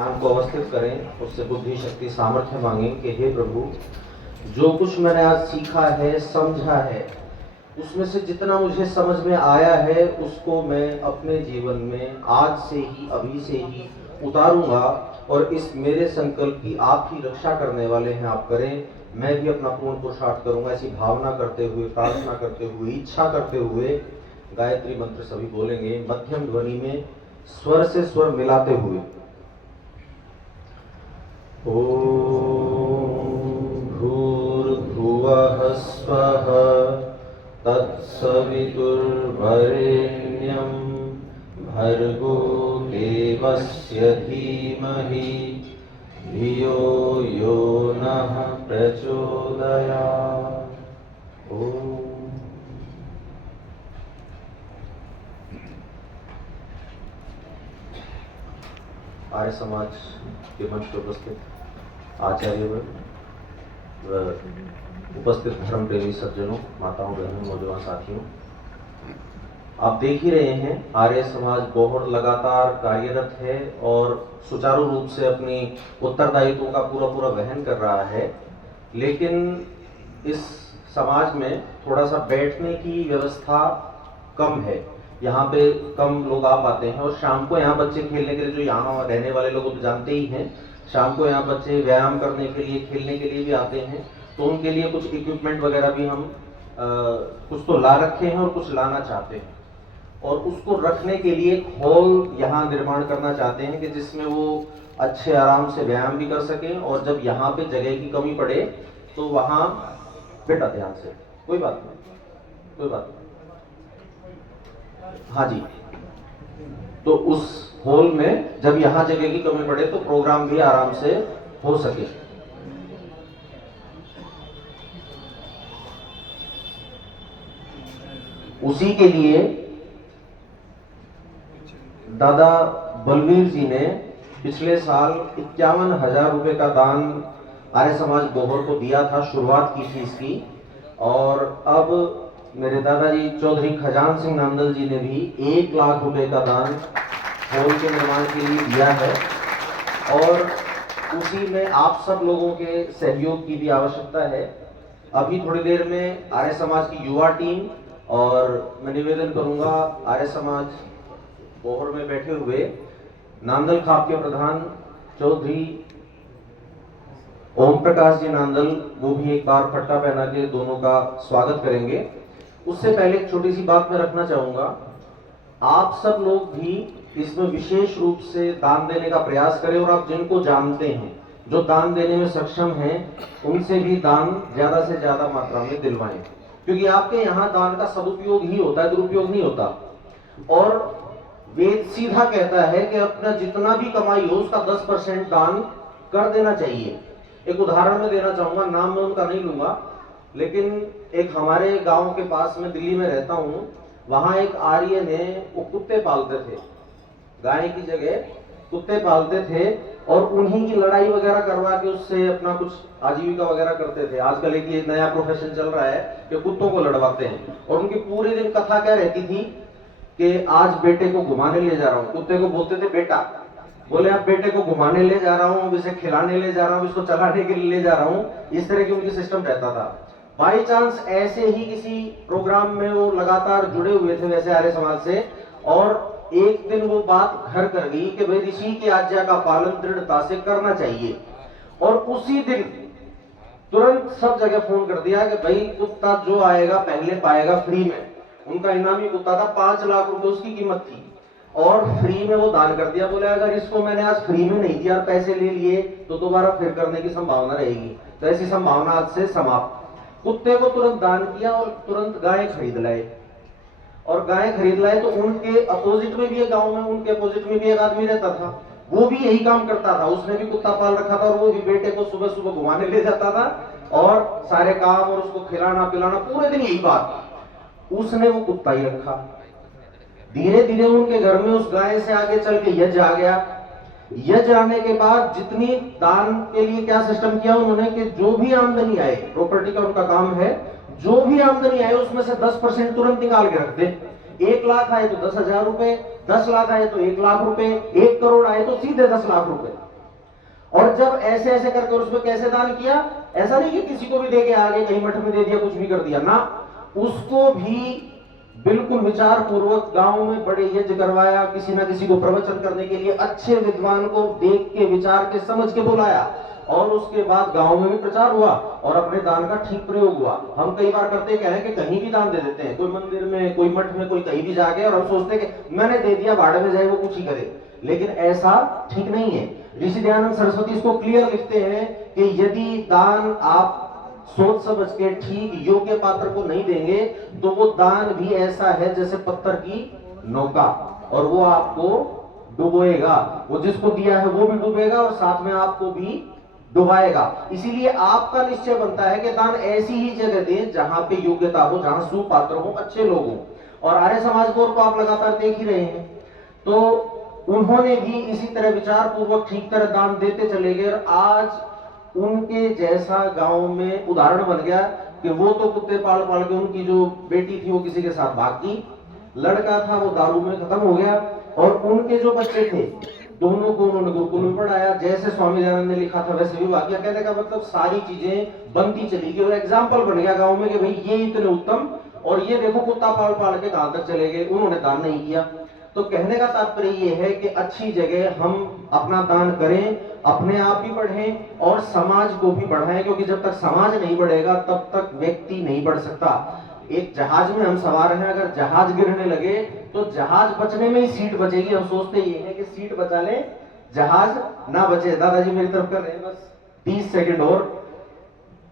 ध्यान को अवस्थित करें, उससे बुद्धि शक्ति सामर्थ्य मांगें कि हे प्रभु, जो कुछ मैंने आज सीखा है, समझा है, उसमें से जितना मुझे समझ में आया है उसको मैं अपने जीवन में आज से ही, अभी से ही उतारूंगा और इस मेरे संकल्प की आप ही रक्षा करने वाले हैं, आप करें, मैं भी अपना पूर्ण पुरुषार्थ करूंगा। ऐसी भावना करते हुए, प्रार्थना करते हुए, इच्छा करते हुए गायत्री मंत्र सभी बोलेंगे मध्यम ध्वनि में, स्वर से स्वर मिलाते हुए। ओम भूर्भुवः स्वः तत्सवितुर्वरेण्यं भर्गो देवस्य धीमहि धियो यो नः प्रचोदयात्। ओम। आर्य समाज के मंच पर उपस्थित आचार्यवर्ग, उपस्थित धर्म प्रेमी सज्जनों, माताओं, बहनों, नौजवान साथियों, आप देख ही रहे हैं आर्य समाज बोहर लगातार कार्यरत है और सुचारू रूप से अपनी उत्तरदायित्वों का पूरा वहन कर रहा है। लेकिन इस समाज में थोड़ा सा बैठने की व्यवस्था कम है, यहाँ पे कम लोग आ पाते हैं और शाम को यहाँ बच्चे खेलने के लिए, जो यहाँ रहने वाले लोग तो जानते ही हैं, शाम को यहाँ बच्चे व्यायाम करने के लिए, खेलने के लिए भी आते हैं, तो उनके लिए कुछ इक्विपमेंट वगैरह भी हम कुछ तो ला रखे हैं और कुछ लाना चाहते हैं और उसको रखने के लिए एक हॉल यहाँ निर्माण करना चाहते हैं कि जिसमें वो अच्छे आराम से व्यायाम भी कर सकें और जब यहाँ पे जगह की कमी पड़े तो वहाँ, बेटा ध्यान से, कोई बात नहीं, कोई बात नहीं, हाँ जी, तो उस हॉल में जब यहाँ जगह की कमी पड़े तो प्रोग्राम भी आराम से हो सके। उसी के लिए दादा बलवीर जी ने पिछले साल 51,000 रुपए का दान आर्य समाज बोहर को दिया था, शुरुआत की थी इसकी, और अब मेरे दादाजी चौधरी खजान सिंह नांदल जी ने भी 1 लाख रुपए का दान हॉल के निर्माण के लिए दिया है और उसी में आप सब लोगों के सहयोग की भी आवश्यकता है। अभी थोड़ी देर में आर्य समाज की युवा टीम, और मैं निवेदन करूंगा आर्य समाज बोहर में बैठे हुए नांदल खाप के प्रधान चौधरी ओम प्रकाश जी नांदल, वो भी एक बार पट्टा पहना के दोनों का स्वागत करेंगे। उससे पहले एक छोटी सी बात मैं रखना चाहूंगा, आप सब लोग भी इसमें विशेष रूप से दान देने का प्रयास करें और आप जिनको जानते हैं जो दान देने में सक्षम हैं उनसे भी दान ज्यादा से ज्यादा मात्रा में दिलवाएं, क्योंकि आपके यहाँ दान का सदुपयोग ही होता है, दुरुपयोग नहीं होता। और वेद सीधा कहता है कि अपना जितना भी कमाई हो उसका 10% दान कर देना चाहिए। एक उदाहरण में देना चाहूंगा, नाम मैं उनका नहीं लूंगा, लेकिन एक हमारे गांव के पास, में दिल्ली में रहता हूं, वहां एक आर्य ने, वो कुत्ते पालते थे, गाय की जगह कुत्ते पालते थे और उन्हीं की लड़ाई वगैरह करवा के उससे अपना कुछ आजीविका वगैरह करते थे। आजकल एक ये नया प्रोफेशन चल रहा है कि कुत्तों को लड़वाते हैं और उनकी पूरे दिन कथा क्या रहती थी कि आज बेटे को घुमाने ले जा रहा हूँ। कुत्ते को बोलते थे बेटा, बोले आप बेटे को घुमाने ले जा रहा हूँ, इसे खिलाने ले जा रहा हूँ, इसको चलाने के लिए ले जा रहा हूँ, इस तरह की उनकी सिस्टम रहता था। बाई चांस ऐसे ही किसी प्रोग्राम में वो लगातार जुड़े हुए थे वैसे आर्य समाज से, और एक दिन वो बात घर कर गई कि भाई ऋषि की आज्ञा का पालन दृढ़ता से करना चाहिए, और उसी दिन तुरंत सब जगह फोन कर दिया कि भाई कुत्ता जो आएगा पहले पाएगा फ्री में। उनका इनामी कुत्ता था, 5 लाख रुपए उसकी कीमत थी और फ्री में वो दान कर दिया। बोले अगर इसको मैंने आज फ्री में नहीं दिया, पैसे ले लिए, तो दोबारा फिर करने की संभावना रहेगी, तो ऐसी संभावना आज से समाप्त। कुत्ते को तुरंत दान किया और तुरंत गाय खरीद लाए, और गाय खरीद लाए तो उनके अपोजिट में भी, गांव में उनके अपोजिट में भी एक आदमी रहता था, वो भी यही काम करता था, उसने भी कुत्ता पाल रखा था और वो भी बेटे को सुबह सुबह घुमाने ले जाता था और सारे काम और उसको खिलाना पिलाना पूरे दिन यही बात। उसने वो कुत्ता ही रखा। धीरे धीरे उनके घर में उस गाय से आगे चल के यज्ञ आ गया। यज्ञ आने के बाद जितनी दान के लिए क्या सिस्टम किया उन्होंने कि जो भी आमदनी आए, प्रॉपर्टी का उनका काम है, जो भी आमदनी आए उसमें से 10% तुरंत निकाल के रख दे। 1 लाख आए तो 10,000 रुपए, 10 लाख आए तो 1 लाख रुपए, 1 करोड़ आए तो सीधे 10 लाख रुपए। और जब ऐसे ऐसे करके उसमें कैसे दान किया, ऐसा नहीं कि किसी को भी दे के आ गए, कहीं मठ में दे दिया, कुछ भी कर दिया ना, उसको भी बिल्कुल विचार पूर्वक गांव में बड़े यज्ञ करवाया, किसी ना किसी को प्रवचन करने के लिए अच्छे विद्वान को देख के विचार के समझ के बुलाया, और उसके बाद गांव में भी प्रचार हुआ और अपने दान का ठीक प्रयोग हुआ। हम कई बार करते क्या है कि कहीं भी दान दे देते हैं, कोई मंदिर में, कोई मठ में, कोई कहीं भी जाके, और हम सोचते हैं कि मैंने दे दिया, भाड़े में जाए वो कुछ ही करे, लेकिन ऐसा ठीक नहीं है। ऋषि दयानंद सरस्वती इसको क्लियर लिखते हैं कि यदि दान आप सोच समझ के ठीक योग्य पात्र को नहीं देंगे तो वो दान भी ऐसा है जैसे पत्थर की नौका, और वो आपको डुबोएगा, वो जिसको दिया है वो भी डूबेगा और साथ में आपको भी डुबाएगा। इसीलिए आपका निश्चय बनता है कि दान ऐसी ही जगह दें जहां पे योग्यता हो, जहां सुपात्र हो, अच्छे लोग हो। और आर्य समाज बोर्ड को आप लगातार देख ही रहे हैं, तो उन्होंने भी इसी तरह विचार पूर्वक ठीक तरह दान देते चले गए, और आज उनके जैसा गांव में उदाहरण बन गया कि वो तो कुत्ते पाल पाल के, उनकी जो बेटी थी वो किसी के साथ भाग गई, लड़का था वो दारू में खत्म हो गया, और उनके जो बच्चे थे दोनों को उन्होंने गुरुकुल में पढ़ाया, जैसे स्वामी दयानंद ने लिखा था वैसे विवाह किया। कहने का मतलब सारी चीजें बनती चली गई और एग्जाम्पल बन गया गांव में कि भाई ये इतने उत्तम, और ये देखो कुत्ता पाल पाल के कहां तक चले गए, उन्होंने दान नहीं किया। तो कहने का तात्पर्य ये है कि अच्छी जगह हम अपना दान करें, अपने आप भी बढ़ें और समाज को भी बढ़ाएं, क्योंकि जब तक समाज नहीं बढ़ेगा तब तक व्यक्ति नहीं बढ़ सकता। एक जहाज में हम सवार हैं, अगर जहाज गिरने लगे तो जहाज बचने में ही सीट बचेगी। हम सोचते ये है कि सीट बचा ले, जहाज ना बचे। दादाजी मेरी तरफ कर रहे हैं, बस 30 सेकंड और।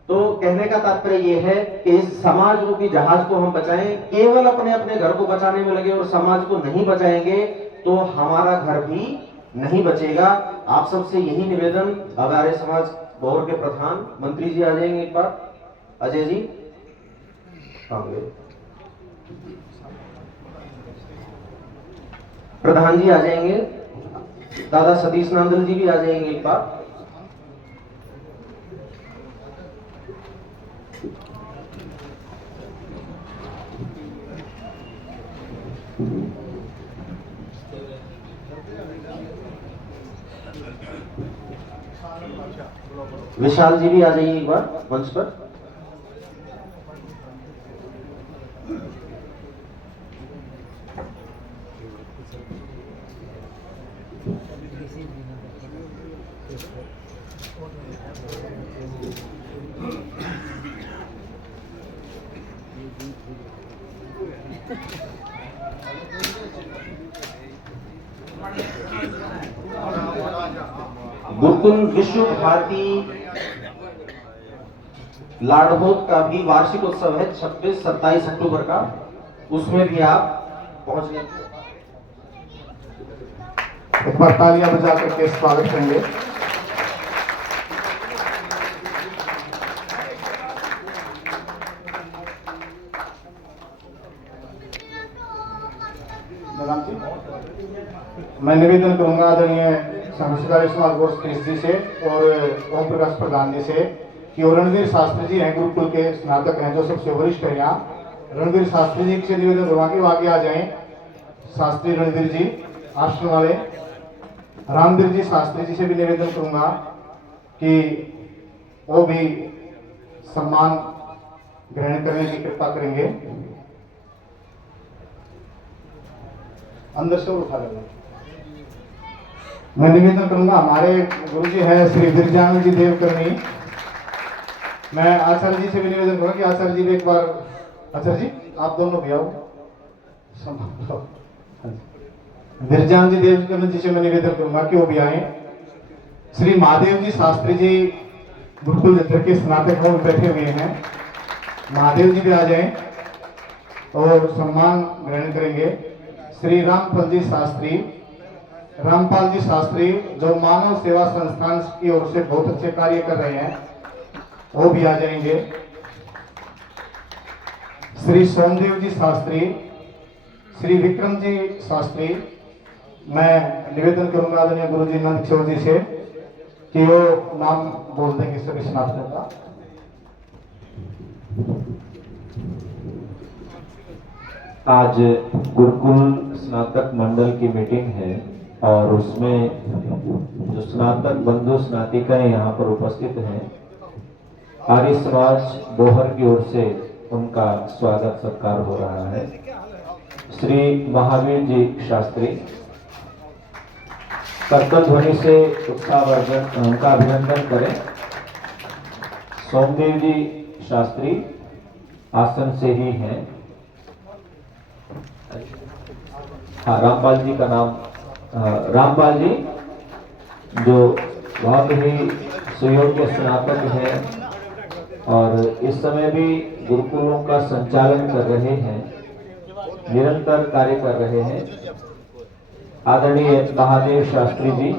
तो कहने का तात्पर्य यह है कि इस समाज रूपी जहाज को हम बचाएं, केवल अपने अपने घर को बचाने में लगे और समाज को नहीं बचाएंगे तो हमारा घर भी नहीं बचेगा। आप सबसे यही निवेदन। अब आर्य समाज बोर्ड के प्रधान मंत्री जी आ जाएंगे एक बार, अजय जी। प्रधान जी आ जाएंगे, दादा सतीश नंदन जी भी आ जाएंगे एक बार। विशाल जी भी आ जाइए एक बार मंच पर। गुरुकुल विश्व भारती लाडभोत का भी वार्षिक उत्सव है 26-27 अक्टूबर का, उसमें भी आप पहुंचने। एक बार तालियां बजा करके स्वागत करेंगे। मैं निवेदन करूंगा आदरणीय संस्कारी समाज बोर्ड जी से और ओम प्रकाश प्रधान जी से कि रणवीर शास्त्री जी हैं, गुरुकुल के स्नातक हैं, जो सबसे वरिष्ठ है यहाँ। रणवीर शास्त्री जी से निवेदन करूंगा कि वो आगे आ जाएं। शास्त्री रणवीर जी आश्रम वाले। रामवीर जी शास्त्री जी से भी निवेदन करूंगा कि वो भी सम्मान ग्रहण करने की कृपा करेंगे। अंदर से उठा लेंगे। मैं निवेदन करूंगा, हमारे गुरु जी हैं श्री वीरजानंद जी देवकर्णी। मैं आचार्य जी से भी निवेदन करूंगा कि आचार्य जी भी एक बार, आचार्य जी आप दोनों भी आओ। वीरजानंद जी देवकर्णी जी से मैं निवेदन करूंगा कि वो भी आए। श्री महादेव जी शास्त्री जी गुरुकुल के स्नातक हों, बैठे हुए हैं। महादेव जी भी आ जाएं और सम्मान ग्रहण करेंगे। श्री रामपाल जी शास्त्री, रामपाल जी शास्त्री जो मानव सेवा संस्थान की ओर से बहुत अच्छे कार्य कर रहे हैं, वो भी आ जाएंगे। श्री सोमदेव जी शास्त्री, श्री विक्रम जी शास्त्री। मैं निवेदन करूंगा आदरणीय गुरु जी नंद किशोर जी से कि वो नाम बोल देंगे सभी स्नातकों का। आज गुरुकुल स्नातक मंडल की मीटिंग है। और उसमें जो स्नातक बंधु स्नातिकाएं यहाँ पर उपस्थित हैं, आर्य समाज बोहर की ओर से उनका स्वागत सत्कार हो रहा है। श्री महावीर जी शास्त्री कर्तन ध्वनि से उत्साहवर्धन उनका अभिनंदन करें। सोमदेव जी शास्त्री आसन से ही हैं। हाँ, रामपाल जी का नाम, रामपाल जी जो बहुत ही सुयोग्य स्नातक हैं और इस समय भी गुरुकुलों का संचालन कर रहे हैं, निरंतर कार्य कर रहे हैं। आदरणीय महादेव शास्त्री जी,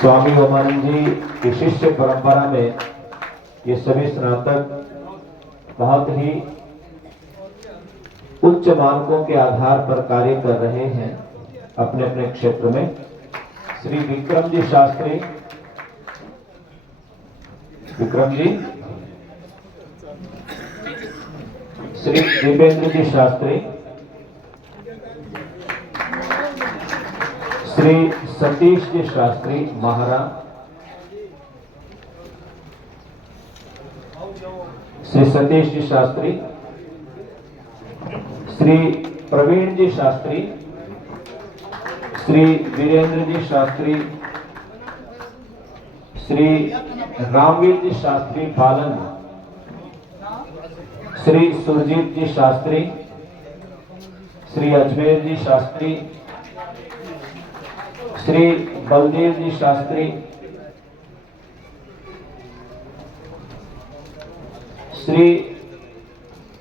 स्वामी ओमानंद जी की शिष्य परंपरा में ये सभी स्नातक बहुत ही उच्च मानकों के आधार पर कार्य कर रहे हैं अपने अपने क्षेत्र में। श्री विक्रम जी शास्त्री, विक्रम जी, श्री दीपेंद्र जी शास्त्री, श्री सतीश जी शास्त्री महारा, श्री सतीश जी शास्त्री, श्री प्रवीण जी शास्त्री, श्री वीरेंद्र जी शास्त्री, श्री रामवीर जी शास्त्री बालन, श्री सुरजीत जी शास्त्री, श्री अजमेर जी शास्त्री, श्री बलदेव जी शास्त्री, श्री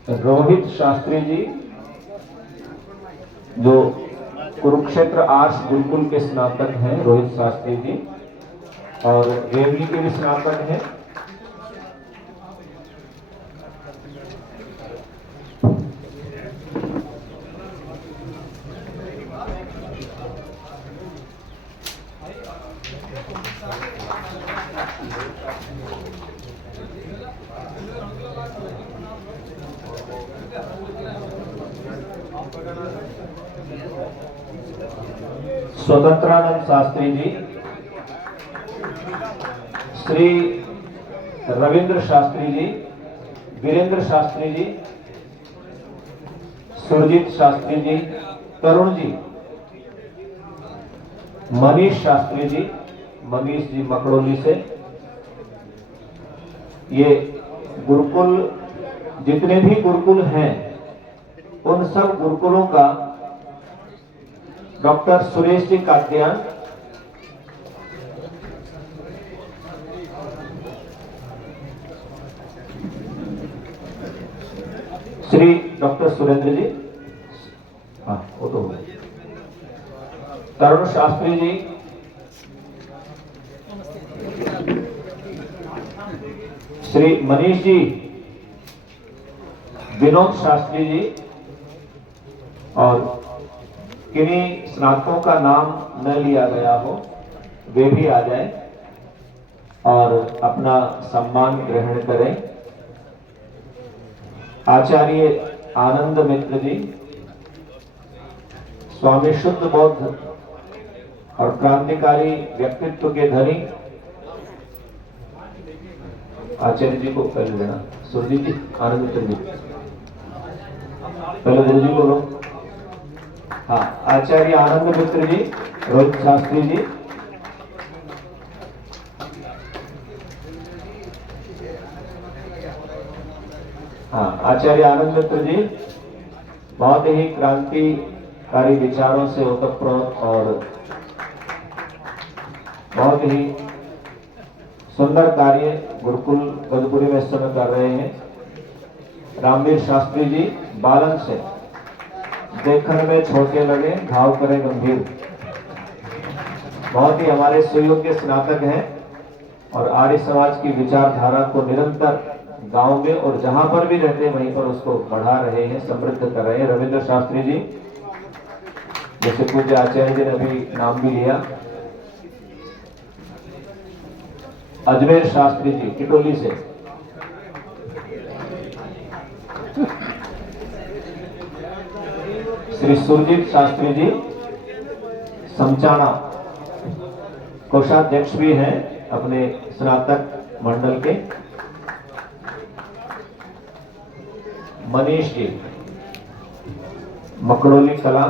रोहित शास्त्री जी जो कुरुक्षेत्र आर्ष गुरुकुल के स्नातक हैं, रोहित शास्त्री जी, और रेवली के भी स्नातक हैं। स्वतंत्रानंद शास्त्री जी, श्री रविंद्र शास्त्री जी, वीरेंद्र शास्त्री जी, सुरजीत शास्त्री जी, तरुण जी, मनीष शास्त्री जी, मनीष जी मकड़ोली से। ये गुरुकुल, जितने भी गुरुकुल हैं उन सब गुरुकुलों का डॉक्टर सुरेश जी कात्यायन, श्री डॉक्टर सुरेंद्र जी, हाँ वो तो तरुण शास्त्री जी, श्री मनीष जी, विनोद शास्त्री जी, और किन्हीं स्नातकों का नाम न लिया गया हो वे भी आ जाएं और अपना सम्मान ग्रहण करें। आचार्य आनंद मित्र जी, स्वामी शुद्ध बौद्ध और क्रांतिकारी व्यक्तित्व के धनी, आचार्य जी को पहले लेना। सुरजीत जी, आनंद मित्र जी, पहले गुरु जी बोलो। हाँ, आचार्य आनंद मित्र जी, रोहित शास्त्री जी, हाँ आचार्य आनंद मित्र जी बहुत ही क्रांतिकारी विचारों से ओतप्रोत और बहुत ही सुंदर कार्य गुरुकुल पदपुरी में इस समय कर रहे हैं। रामवीर शास्त्री जी बालन से, देखने में छोटे लगे घाव करे गंभीर, बहुत ही हमारे सुयोग्य स्नातक हैं और आर्य समाज की विचारधारा को निरंतर गांव में और जहां पर भी रहते हैं वहीं पर उसको बढ़ा रहे हैं, समृद्ध कर रहे हैं। रविंद्र शास्त्री जी, जैसे पूज्य आचार्य जी ने अभी नाम भी लिया। अजमेर शास्त्री जी टिटोली से, श्री सुरजीत शास्त्री जी समचाना कोषाध्यक्ष भी हैं अपने स्नातक मंडल के। मनीष जी मकड़ोली कला।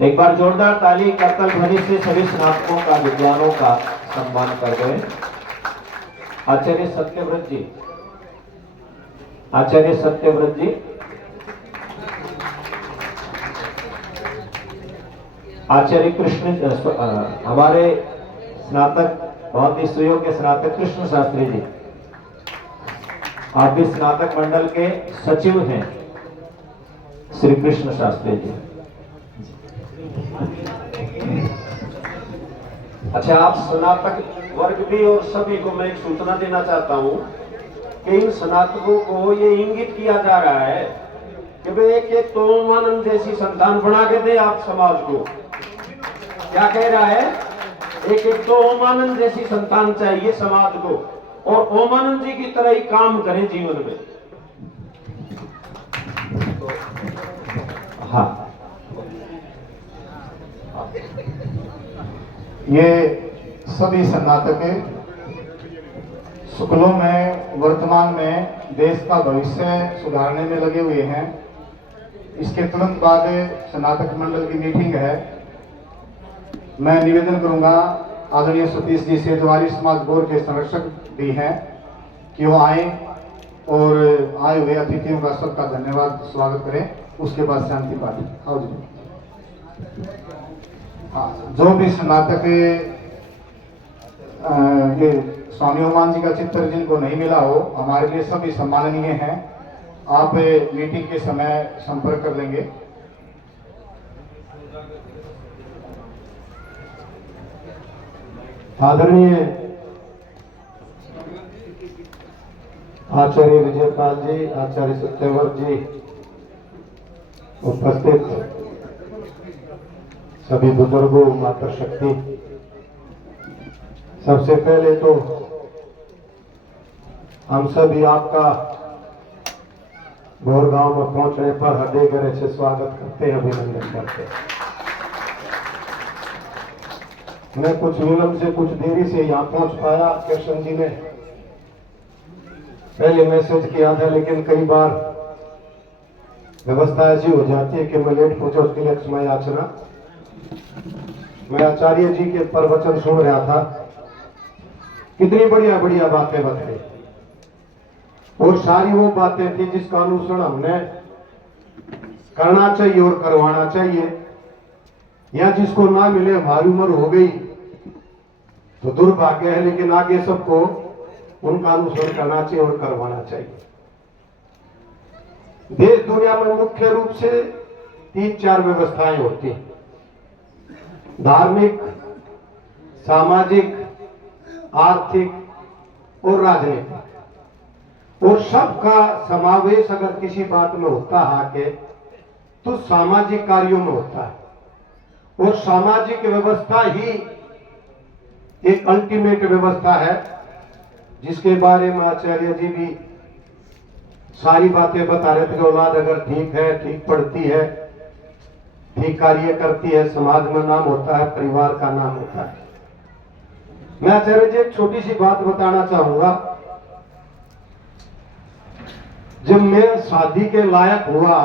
एक बार जोरदार ताली करतल ध्वनि से सभी स्नातकों का विद्वानों का सम्मान कर गए। आचार्य सत्यव्रत जी, आचार्य सत्यव्रत जी, आचार्य कृष्ण हमारे स्नातक बहुत ही सुयोग्य स्नातक कृष्ण शास्त्री जी, आप भी स्नातक मंडल के सचिव हैं श्री कृष्ण शास्त्री जी। अच्छा, आप स्नातक वर्ग भी और सभी को मैं एक सूचना देना चाहता हूं कि इन स्नातकों को ये इंगित किया जा रहा है कि वे एक तो ओमानंद जैसी संतान बना के दे आप समाज को। क्या कह रहा है? एक तो ओमानंद जैसी संतान चाहिए समाज को, और ओमानंद जी की तरह ही काम करें जीवन में। हाँ, ये सभी स्नातक स्कूलों में वर्तमान में देश का भविष्य सुधारने में लगे हुए हैं। इसके तुरंत बाद स्नातक मंडल की मीटिंग है। मैं निवेदन करूंगा आदरणीय सतीश जी से, जो आर्य समाज बोर्ड के संरक्षक भी हैं, कि वो आए और आए हुए अतिथियों का सबका धन्यवाद स्वागत करें। उसके बाद शांति पाठ। आओ जी। हाँ, जो भी स्नातक ये स्वामी ओमान जी का चित्र जिनको नहीं मिला हो, हमारे लिए सभी सम्माननीय हैं। आप मीटिंग के समय संपर्क कर लेंगे। आदरणीय आचार्य विजयपाल जी, आचार्य सत्यव्रत जी, उपस्थित सभी बुजुर्गों, मातृशक्ति, सबसे पहले तो हम सभी आपका भोरगांव में पहुंचने पर हृदय गहरे से स्वागत करते हैं, अभिनंदन करते हैं। मैं कुछ विलंब से, कुछ देरी से यहाँ पहुंच पाया। कृष्ण जी ने पहले मैसेज किया था, लेकिन कई बार व्यवस्था ऐसी हो जाती है कि मैं लेट पहुंचा, उसके लिए क्षमा याचना। मैं आचार्य जी के प्रवचन सुन रहा था, कितनी बढ़िया बढ़िया बातें बताई, और सारी वो बातें थी जिसका अनुसरण हमने करना चाहिए और करवाना चाहिए। या जिसको ना मिले, हमारी उम्र हो गई तो दुर्भाग्य है, लेकिन आगे सबको उनका अनुसरण करना चाहिए और करवाना चाहिए। देश दुनिया में मुख्य रूप से 3-4 व्यवस्थाएं होती हैं, धार्मिक, सामाजिक, आर्थिक और राजनीतिक। और सबका समावेश अगर किसी बात में होता है तो सामाजिक कार्यों में होता है, और सामाजिक व्यवस्था ही एक अल्टीमेट व्यवस्था है, जिसके बारे में आचार्य जी भी सारी बातें बता रहे थे कि औलाद अगर ठीक है, ठीक पढ़ती है, ठीक कार्य करती है, समाज में नाम होता है, परिवार का नाम होता है। मैं आचार्य जी एक छोटी सी बात बताना चाहूंगा। जब मैं शादी के लायक हुआ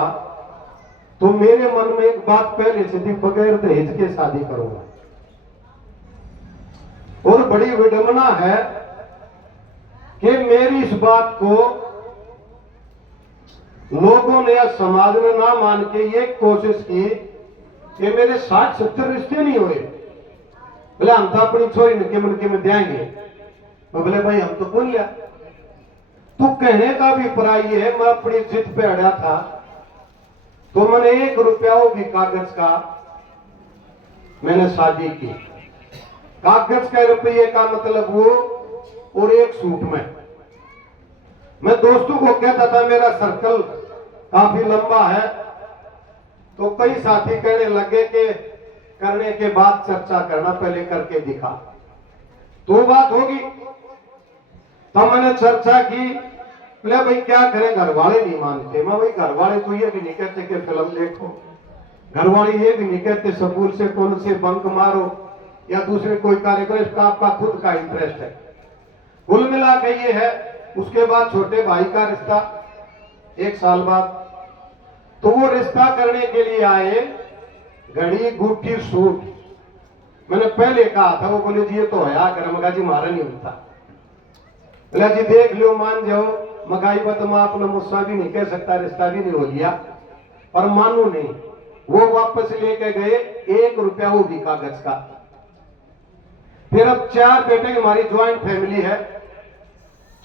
तो मेरे मन में एक बात पहले से थी, बगैर दहेज के शादी करूंगा। और बड़ी विडंबना है कि मेरी इस बात को लोगों ने या समाज ने ना मान के ये कोशिश की कि मेरे 60-70 रिश्ते नहीं हुए। बोले हम तो अपनी छोरी नके में देंगे। बोले भाई हम तो बोल लिया। तो कहने का भी पराई है, मैं अपनी जिद पे अड़ा था, तो मैंने 1 रुपया वो भी कागज का मैंने शादी की। कागज का रुपये का मतलब वो, और एक सूट में। मैं दोस्तों को कहता था मेरा सर्कल काफी लंबा है, तो कई साथी कहने लगे कि करने के बाद चर्चा करना, पहले करके दिखा तो बात होगी। तब मैंने चर्चा की बोले भाई क्या करें, घर वाले नहीं मानते। मैं भाई घर वाले तो ये भी नहीं कहते कि फिल्म देखो, घर वाले ये भी नहीं कहते स्कूल से कॉलेज से बंक मारो या दूसरे कोई कार्यक्रम, इसका आपका खुद का इंटरेस्ट है। कुल मिला के ये है। उसके बाद छोटे भाई का रिश्ता 1 साल बाद, तो वो रिश्ता करने के लिए आए, घड़ी गुट्ठी सूट। मैंने पहले कहा था, वो बोले जी ये तो है आकर, मगा जी मारा नहीं होता। बोला जी देख लो मान जाओ, मगाई पर तो मैं अपना मुस्सा भी नहीं कह सकता, रिश्ता भी नहीं हो गया, पर मानो नहीं। वो वापस लेके गए 1 रुपया, वो भी कागज का। फिर अब 4 बेटे की हमारी ज्वाइंट फैमिली है,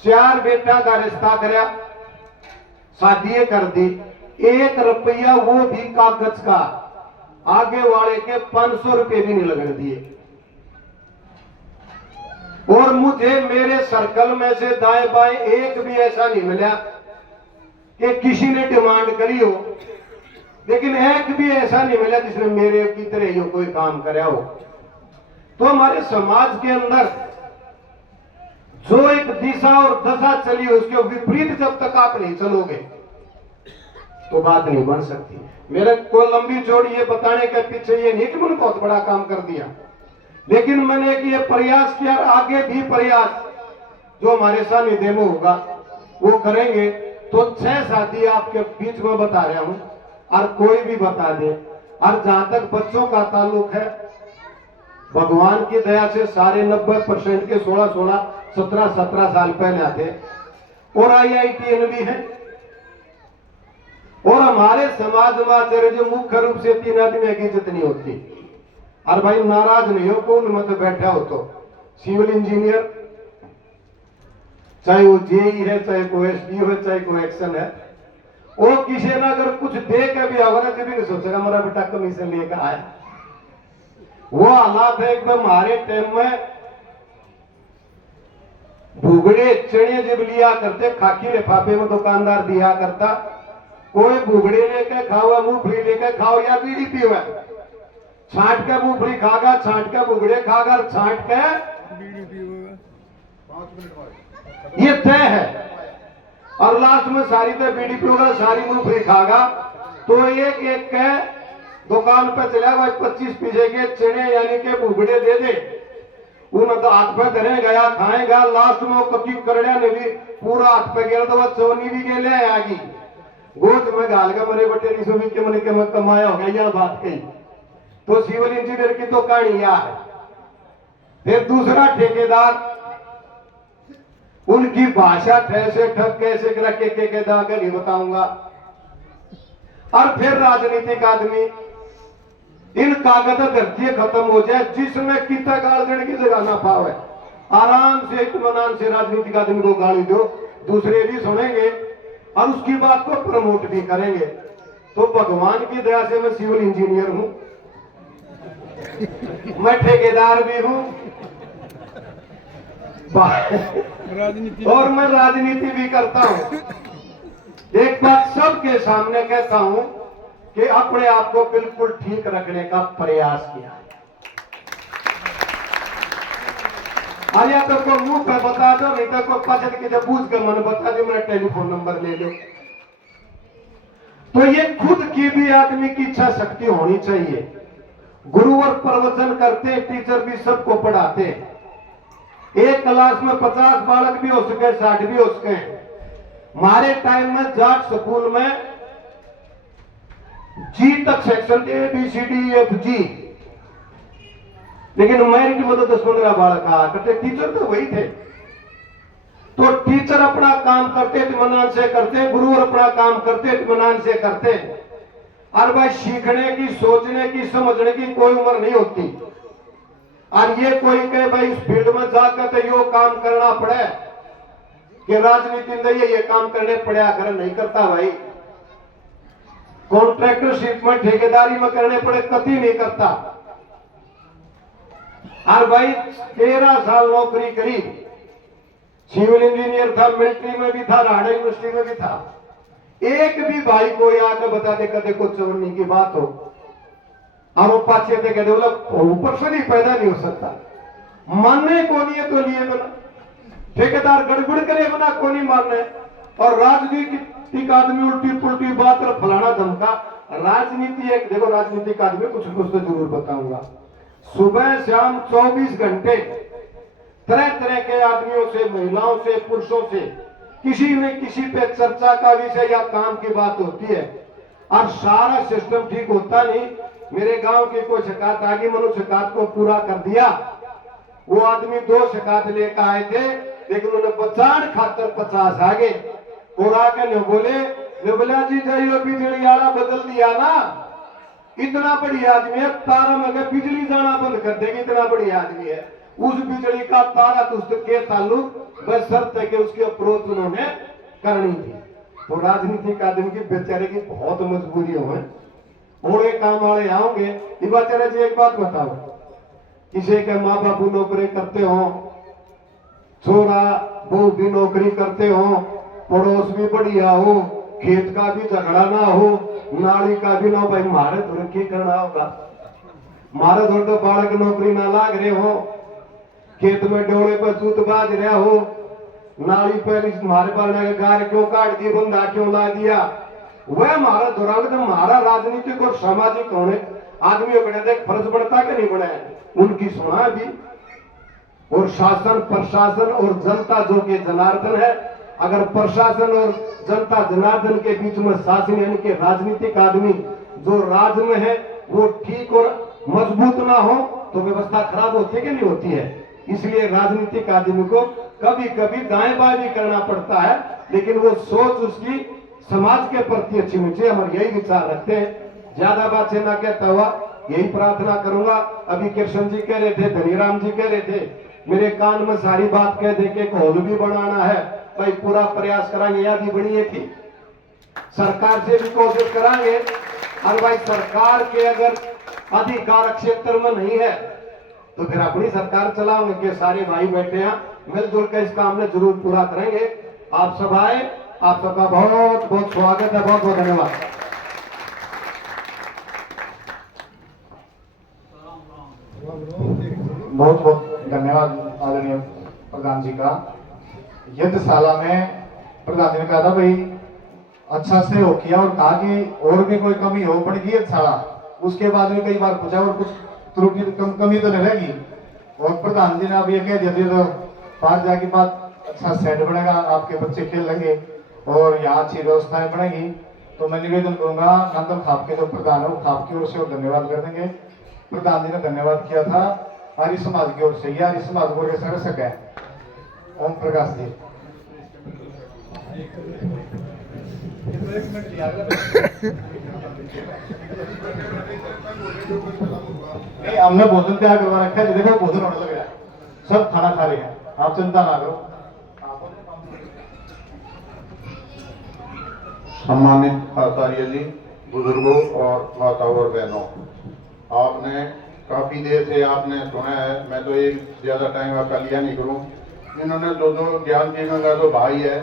4 बेटा का रिश्ता कराया, शादी कर दी, 1 रुपया वो भी कागज का, आगे वाले के 500 रुपए भी नहीं लगने दिए। और मुझे मेरे सर्कल में से दाएं बाएं एक भी ऐसा नहीं मिला कि किसी ने डिमांड करी हो, लेकिन एक भी ऐसा नहीं मिला जिसने मेरे की तरह यो कोई काम कराया हो। तो हमारे समाज के अंदर जो एक दिशा और दशा चली, उसके विपरीत जब तक आप नहीं चलोगे तो बात नहीं बन सकती। मेरे को लंबी चौड़ी ये बताने के पीछे ये नहीं कि मैंने बहुत बड़ा काम कर दिया, लेकिन मैंने एक ये प्रयास किया, आगे भी प्रयास जो हमारे सानिध्य में होगा वो करेंगे। तो 6 शादी आपके बीच में बता रहा हूं, और कोई भी बता दे। और जहां तक बच्चों का ताल्लुक है, भगवान की दया से सारे 90% के 16, 17 साल पहले आते, और IITN भी है। और हमारे समाज में जो मुख्य रूप से 3 आदमी की इज्जत नहीं होती। और भाई नाराज नहीं हो, कौन मत बैठा हो, तो सिविल इंजीनियर, चाहे वो जेई है, चाहे कोई SD है, चाहे कोई एक्शन है, वो किसी ने अगर कुछ दे के भी होगा ना, कभी नहीं सोचेगा मेरा बेटा कमीशन लेकर आया। वो हालात है एकदम। हमारे टाइम में भूगड़े चने जब लिया करते, खाकी लिफाफे में दुकानदार दिया करता, कोई भूगड़े लेके खाओ, मूंगफली लेके खाओ या बीड़ी पीवे, छांट के मूंगफली खागा, छांट के भूगड़े खागा, छांट के बीड़ी पीवेगा, 5 मिनट ये तय है। और लास्ट में सारी तो बीड़ी पीगा, सारी मूंगफली खागा, तो एक एक के दुकान पे चला भाई 25 पीछे के चने यानी के भूगड़े दे दे, उन्हें तो हाथ पे धरे गया, खाएगा। लास्ट में वो ककी करड़िया ने भी पूरा हाथ पे गिर, तो वो चोनी भी गेले आगी, गोद में गाल का मरे बटे रिसोबी के मन के में कमाया हो गया, यह बात कही। तो सिविल इंजीनियर की तो कहानी यह है। फिर दूसरा ठेकेदार, उनकी भाषा ठैसे ठग कैसे के दागे नहीं बताऊंगा। और फिर राजनीतिक आदमी, इन कागज धरती खत्म हो जाए, जिसमें कितना गाल देने की जगह ना पावे, आराम से इत्मीनान से राजनीतिक आदमी को गाली दो, दूसरे भी सुनेंगे और उसकी बात को प्रमोट भी करेंगे। तो भगवान की दया से मैं सिविल इंजीनियर हूं, मैं ठेकेदार भी हूं, और मैं राजनीति भी करता हूं। एक बात सबके सामने कहता हूं कि अपने आप को बिल्कुल ठीक रखने का प्रयास किया है। या तो को मुंह पर बता दो, नहीं तो को पछत के जब पूछ कर मन बता दो, मेरा टेलीफोन नंबर ले लो। तो ये खुद की भी आदमी की इच्छा शक्ति होनी चाहिए। गुरुवर प्रवचन करते, टीचर भी सबको पढ़ाते, एक क्लास में 50 बालक भी हो सके, 60 भी हो सके। हमारे टाइम में जाट स्कूल में G तक सेक्शन ABCDEFG, लेकिन मेरिट में तो 10-15 बालक आया करते, टीचर तो वही थे। तो टीचर अपना काम करते इत्मीनान से करते, गुरु अपना काम करते इत्मीनान से करते। और भाई सीखने की, सोचने की, समझने की कोई उम्र नहीं होती। और ये कोई कहे भाई इस फील्ड में जाकर तो यो काम करना पड़े, कि राजनीति में ये काम करने पड़े, अगर नहीं करता भाई। कॉन्ट्रैक्टरशिप में, ठेकेदारी में करने पड़े, कभी नहीं करता। और भाई 13 साल नौकरी करी, सिविल इंजीनियर था, मिलिट्री में भी था, राणा यूनिवर्सिटी में भी था। एक भी भाई कोई आकर बता दे कदे कुछ चवन्नी की बात हो, और वो पाछे थे कहते बोला ऊपर से नहीं पैदा नहीं हो सकता, मानने को नहीं है तो लिए बना, ठेकेदार गड़बड़ करे बना को नहीं मानने, और राजनीतिक आदमी उल्टी पुल्टी बात और फलाना धमका। राजनीति एक, देखो राजनीतिक आदमी कुछ तो जरूर बताऊंगा। सुबह शाम 24 घंटे तरह तरह के आदमियों से, महिलाओं से, पुरुषों से किसी न किसी पे चर्चा का विषय या काम की बात होती है और सारा सिस्टम ठीक होता नहीं। मेरे गांव की कोई शिकायत आ गई, मैंने शिकायत को पूरा कर दिया। वो आदमी 2 शिकायत लेकर आए थे, लेकिन उन्होंने 50 खातर 50 आ गए और आके बोले जी जाइए बिजली वाला बदल दिया ना, इतना बढ़िया आदमी है, तारा में बिजली जाना बंद कर देगी, इतना बढ़िया आदमी है। उस बिजली का तारा तो उसके ताल्लुक बस शर्त है कि उसकी अप्रोच उन्होंने करनी थी। तो राजनीतिक आदमी की बेचारे की बहुत मजबूरियों है। और एक काम वाले आओगे, ये बेचारे जी एक बात बताओ, किसी के माँ बापू नौकरी करते हो, छोरा बहू भी नौकरी करते हो, पड़ोस भी बढ़िया हो, खेत का भी झगड़ा ना हो, नाली का भी ना हो, भाई मारे तो की करना होगा। मारे तो बालक नौकरी ना लाग रहे हो, खेत में डोले पर सूत बाज रहा हो, नाली पर मारे पालने का गार क्यों काट दिया, बंदा क्यों ला दिया, वह हमारा दुरांग तो हमारा राजनीतिक और सामाजिक होने आदमी बने फर्ज बनता कि नहीं बनाया, उनकी सुना भी। और शासन प्रशासन और जनता जो के जनार्दन है, अगर प्रशासन और जनता जनार्दन के बीच में शासन यानी कि राजनीतिक आदमी जो राज में है वो ठीक और मजबूत ना हो तो व्यवस्था खराब होती है कि नहीं होती है। इसलिए राजनीतिक आदमी को कभी कभी दाएं बाएं भी करना पड़ता है, लेकिन वो सोच उसकी समाज के प्रति अच्छी होनी चाहिए। हम यही विचार रखते हैं। ज्यादा बात से ना कहता हुआ यही प्रार्थना करूंगा। अभी कृष्ण जी कह रहे थे, धनीराम जी कह रहे थे, मेरे कान में सारी बात कह दे के हॉल भी बनाना है, भाई पूरा प्रयास कराएंगे। याद ही बनी थी, सरकार से भी कोशिश कराएंगे। और भाई सरकार के अगर अधिकार क्षेत्र में नहीं है तो फिर अपनी सरकार चलाओगे के सारे भाई बैठे हैं, मिलजुल के इस काम में जरूर पूरा करेंगे। आप सब आए, आप सबका बहुत बहुत स्वागत है, बहुत बहुत धन्यवाद। बहुत बहुत धन्यवाद आदरणीय प्रधान जी का। यज्ञशाला में प्रधान जी ने कहा था भाई अच्छा से हो किया और कहा कि और भी कोई कमी हो पड़ेगी यज्ञशाला। उसके बाद भी कई बार पूछा और कुछ त्रुटि कमी तो नहीं रहेगी। और प्रधान जी ने अब ये कह दिया तो बाहर जाके बात अच्छा सेट बनेगा, आपके बच्चे खेल लेंगे और यहाँ अच्छी व्यवस्थाएं बनेगी। तो मैं निवेदन करूंगा नंदन खाप के जो प्रधान है वो खाप की ओर से और धन्यवाद कर देंगे। प्रधान जी ने धन्यवाद किया था आर्य समाज की ओर से, ये आर्य समाज बोर्ड के संरक्षक है ओम प्रकाश जी। नहीं हमने भोजन तैयार करवा रखा है, देखो भोजन होने लग रहा है, सब खाना खा रहे हैं, आप चिंता ना करो। सम्मानित आचार्य जी, बुजुर्गों और माताओं और बहनों, आपने काफी देर से आपने सुना है, मैं तो एक ज्यादा टाइम आपका लिया नहीं करूं। इन्होंने जो ज्ञान की गंगा जो भाई है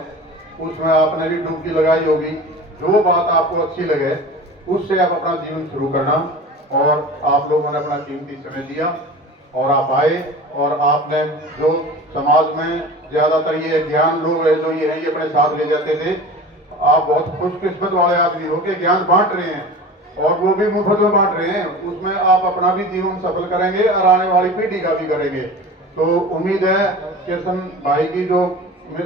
उसमें आपने भी डुबकी लगाई होगी। जो बात आपको अच्छी लगे उससे आप अपना जीवन शुरू करना। और आप लोगों ने अपना कीमती समय दिया और आप आए और आपने जो समाज में ज्यादातर ये ज्ञान लोग है जो ये अपने साथ ले जाते थे, आप बहुत खुशकिस्मत वाले आदमी हो कि ज्ञान बांट रहे हैं और वो भी मुफ्त में बांट रहे हैं। उसमें आप अपना भी जीवन सफल करेंगे और आने वाली पीढ़ी का भी करेंगे। तो उम्मीद है कृष्ण भाई की जो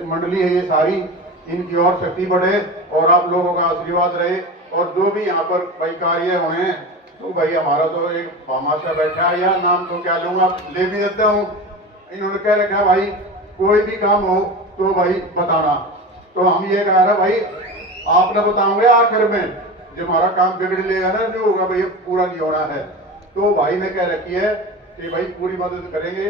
मंडली है ये सारी, इनकी और शक्ति बढ़े और आप लोगों का आशीर्वाद रहे। और जो भी यहाँ पर भाई कार्य हुए हैं तो भाई हमारा तो एक मामाशा बैठा है, या नाम तो क्या लूंगा, ले भी देता हूँ। इन्होंने कह रखा है भाई कोई भी काम हो तो भाई बताना। तो हम ये कह रहे हैं भाई आपने बताओगे आखिर में जब हमारा काम बिगड़ लेगा ना, जो होगा भाई पूरा नहीं होना है। तो भाई ने कह रखी है कि भाई पूरी मदद करेंगे।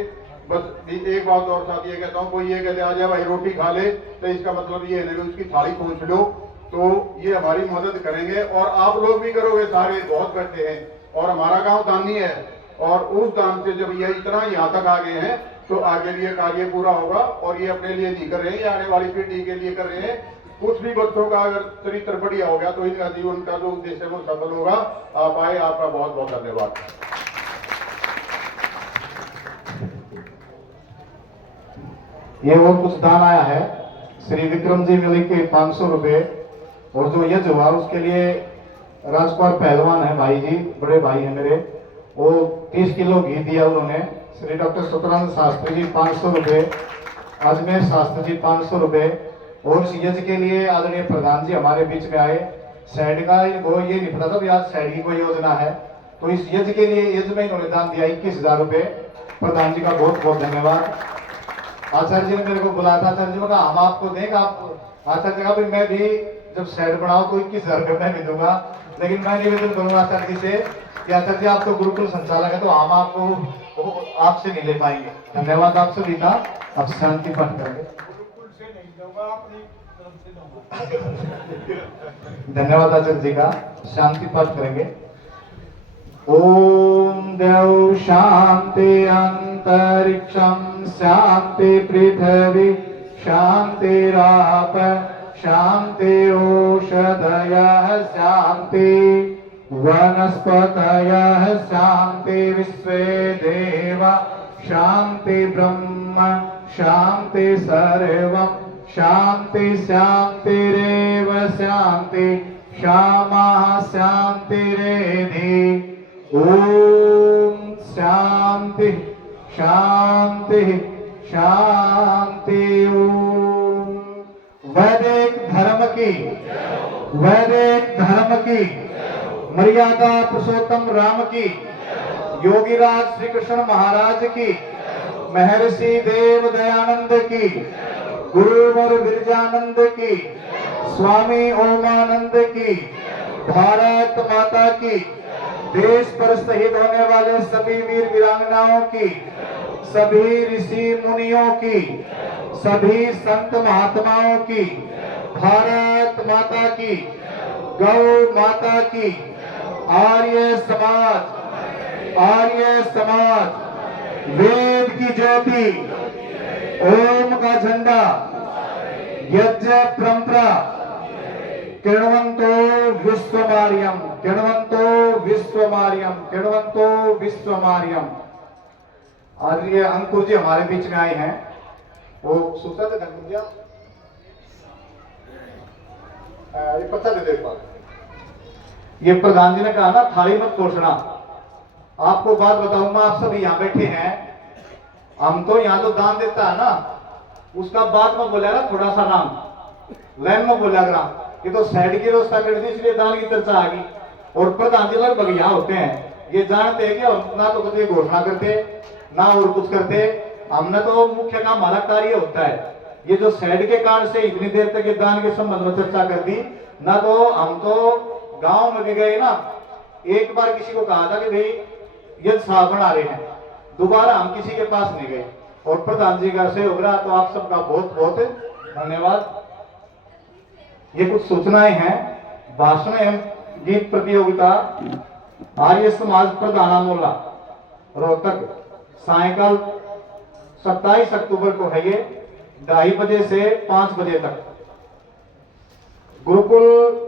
बस एक बात और साथ ये कहता हूँ, कोई ये कहते आ जाए भाई रोटी खा ले, तो इसका मतलब ये है उसकी थाली पहुंच लो, तो ये हमारी मदद करेंगे और आप लोग भी करोगे, सारे बहुत बैठे हैं। और हमारा गांव दानी है और उस दान से जब ये इतना यहाँ तक आ गए हैं तो आगे भी ये कार्य पूरा होगा। और ये अपने लिए नहीं कर रहे हैं, ये आने वाली पीढ़ी के लिए कर रहे हैं। कुछ भी बच्चों का अगर चरित्र बढ़िया हो गया तो इनका जीवन का जो उद्देश्य है वो सफल होगा। आप आए, आपका बहुत बहुत धन्यवाद। ये और कुछ दान आया है श्री विक्रम जी मलिक के 500 रुपए, और जो यज्ञ हुआ उसके लिए राजकुमार पहलवान है भाई जी, बड़े भाई हैं मेरे, वो 30 किलो घी दिया उन्होंने। श्री डॉक्टर सतरानंद शास्त्री जी 500 रुपए, अजमेर शास्त्री जी 500 रुपए, और इस यज्ञ के लिए आदरणीय प्रधान जी हमारे बीच में आए। सैड का वो ये नहीं पता था भी आज सैड की कोई योजना है, तो इस यज्ञ के लिए यज्ञ में इन्होंने दान दिया 21,000 रुपए। प्रधान जी का बहुत बहुत धन्यवाद। आचार्य जी ने मेरे को बुलाया था, आचार्य जी ने कहा हम आपको देंगे, आप आचार्य जी कहा भाई मैं भी जब सेट बनाओ तो 21,000 रुपए मैं भी दूंगा, लेकिन मैं निवेदन करूंगा आचार्य जी से कि आचार्य जी आप तो गुरुकुल संचालक है तो हम आपको आपसे नहीं ले पाएंगे। धन्यवाद आप सभी का। अब शांति पाठ करेंगे। धन्यवाद आचार्य जी का। शांति पाठ करेंगे। ओम देव शांति अंतरिक्षम शांति पृथ्वी शांतिराप शांति औषधयः शांति वनस्पतयः शांति विश्वे देव शांति ब्रह्म शांति सर्वं शांति शांतिरेव शांति क्षमा शांतिरेधि। ओम शांति शांति शांति। ओम वैदिक धर्म की मर्यादा पुरुषोत्तम राम की, योगीराज श्री कृष्ण महाराज की, महर्षि देव दयानंद की, गुरुवर विरजानंद की, स्वामी ओमानंद की, भारत माता की, देश पर शहीद होने वाले सभी वीर वीरांगनाओं की, सभी ऋषि मुनियों की, सभी संत महात्माओं की, भारत माता की, गौ माता की, आर्य समाज, वेद की ज्योति, ओम का झंडा, यज्ञ परंपरा, किण्वन्तो विश्वमार्यम, किण्वन्तो विश्वमार्यम, किण्वन्तो विश्वमार्यम। आज ये अंकुर जी हमारे बीच में आए हैं, वो सूचना दे दिया, ये पता दे दे। ये प्रधान जी ने कहा ना थाली मत तोड़ना। आपको बात बताऊंगा, आप सभी यहाँ बैठे हैं, हम तो यहाँ जो दान देता है ना उसका बात में बोलेगा थोड़ा सा नाम लाइन में बोलेगा, ये तो साइड की व्यवस्था कर दी इसलिए दान की चर्चा आ गई। और प्रधान जी लगभग यहाँ होते हैं, ये जानते हैं कि हम ना तो कभी घोषणा करते ना और कुछ करते, हमने तो मुख्य काम हमारा कार्य होता है। ये जो साइड के कारण से इतनी देर तक ये दान के संबंध में चर्चा कर दी ना, तो हम तो गांव में भी गए ना, एक बार किसी को कहा था कि भाई ये साहब बना रहे हैं, दोबारा हम किसी के पास नहीं गए, और प्रधान जी का सहयोग रहा। तो आप सबका बहुत बहुत धन्यवाद। ये कुछ सूचनाएं हैं। भाषण एवं गीत प्रतियोगिता आर्य समाज प्रधानामोला रोहतक सायकाल 27 अक्टूबर को है, ये 2:30 बजे से 5 बजे तक। गुरुकुल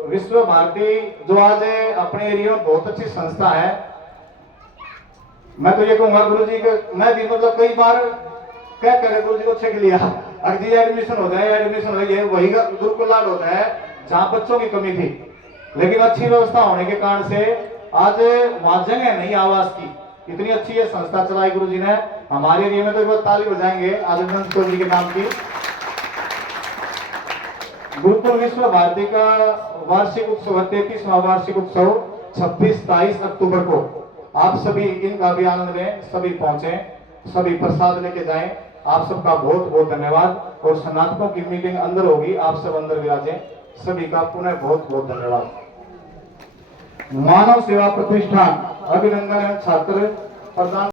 विश्व भारती जो आज अपने एरिया में बहुत अच्छी संस्था है, मैं तो ये कहूंगा गुरु जी के, मैं भी मतलब कई बार क्या करे गुरु जी को चेक लिया, अगर जी एडमिशन हो जाए वही गुरुकुल लाड होता है जहां बच्चों की कमी थी, लेकिन अच्छी व्यवस्था होने के कारण से आज वहां जगह नहीं आवास की, इतनी अच्छी ये संस्था चलाई गुरु जी ने हमारे एरिया में। तो एक बार ताली बजाएंगे आदित्य चौधरी के नाम की। गुरुकुल विश्व भारती का वार्षिक उत्सव 33वां वार्षिक उत्सव 26-27 अक्टूबर को आप सभी इनका भी आनंद लें, सभी पहुंचे, सभी प्रसाद लेके जाएं। आप सबका बहुत बहुत धन्यवाद। और स्नातकों की मीटिंग अंदर होगी, आप सब अंदर विराजें। सभी का पुनः बहुत बहुत धन्यवाद। मानव सेवा प्रतिष्ठान अभिनंदन छात्र प्रदान